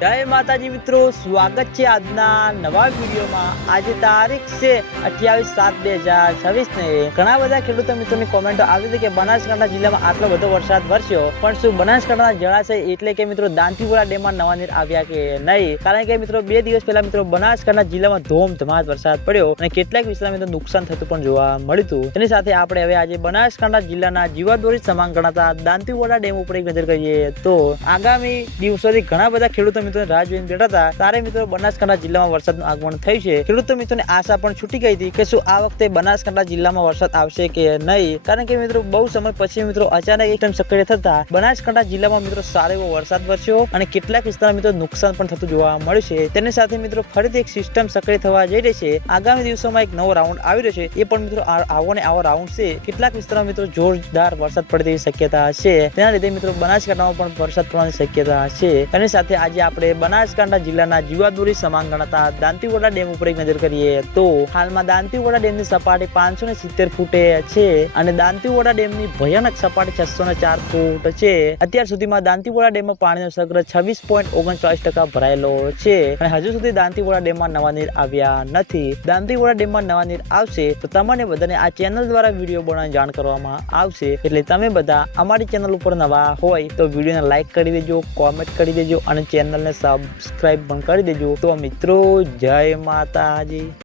જય માતાજી મિત્રો, સ્વાગત છે આજના નવા વિડીયોમાં। આજે તારીખ છે 28/7/2026 ને ઘણા બધા ખેડૂતો મિત્રોની કોમેન્ટો આવી હતી કે બનાસકાંઠા જિલ્લામાં આટલો બધો વરસાદ વરસ્યો, પણ શું બનાસકાંઠાના જળાશય એટલે કે મિત્રો દાંતીવાડા ડેમમાં નવા નીર આવ્યા કે નહીં? કારણ કે મિત્રો 2 દિવસ પહેલા મિત્રો બનાસકાંઠા જિલ્લામાં ધોધમાર વરસાદ પડ્યો અને કેટલાક વિસ્તારમાં મિત્રો નુકસાન થતું પણ જોવા મળ્યું હતું। તેની સાથે આપણે હવે આજે બનાસકાંઠા જિલ્લાના જીવાદોરી સમાન ગણાતા દાંતીવાડા ડેમ ઉપર એક નજર કરીએ તો આગામી દિવસોથી ઘણા બધા ખેડૂતો મિત્રો રાહ જોઈને બેઠા હતા ત્યારે મિત્રો બનાસકાંઠા જિલ્લામાં વરસાદનું આગમન થયું છે। ખેડૂતો મિત્રોને આશા પણ છૂટી ગઈ હતી કે શું આ વખતે બનાસકાંઠા જિલ્લામાં વરસાદ આવશે કે નહીં, કારણ કે મિત્રો બહુ સમય પછી મિત્રો અચાનક એકદમ સક્રિય થતા બનાસકાંઠા જિલ્લામાં મિત્રો સારો એવો વરસાદ વરસ્યો અને કેટલાક વિસ્તારમાં મિત્રો નુકસાન પણ થતું જોવા મળ્યું છે। તેની સાથે મિત્રો ફરીથી એક સિસ્ટમ સક્રિય થવા જઈ રહી છે। આગામી દિવસોમાં એક નવો રાઉન્ડ આવી રહ્યો છે, એ પણ મિત્રો આવો ને આવો રાઉન્ડ છે। કેટલાક વિસ્તારમાં મિત્રો જોરદાર વરસાદ પડે તેવી શક્યતા છે, તેના લીધે મિત્રો બનાસકાંઠામાં પણ વરસાદ પડવાની શક્યતા છે। તેની સાથે આજે આપણે બનાસકાંઠા જિલ્લાના જીવાદોરી સમાન ગણાતા દાંતીવાડા ડેમ ઉપર એક નજર કરીએ તો હાલમાં દાંતીવાડા ડેમની સપાટી 570 ફૂટે છે અને દાંતીવાડા ડેમની ભયાનક સપાટી 604 ફૂટ છે। અત્યાર સુધીમાં દાંતીવાડા ડેમમાં પાણીનો સંગ્રહ 26.39% ભરાયેલો છે અને હજુ સુધી દાંતીવાડા ડેમમાં નવા નીર આવ્યા નથી। દાંતીવાડા ડેમમાં નવા નીર આવશે તો તમને બધાને આ ચેનલ દ્વારા વિડીયો બનાવી જાણ કરવામાં આવશે, એટલે તમે બધા અમારી ચેનલ ઉપર નવા હોય તો વિડીયોને લાઈક કરી દેજો, કોમેન્ટ કરી દેજો અને ચેનલને સબસ્ક્રાઇબ પણ કરી દેજો। તો મિત્રો જય માતાજી।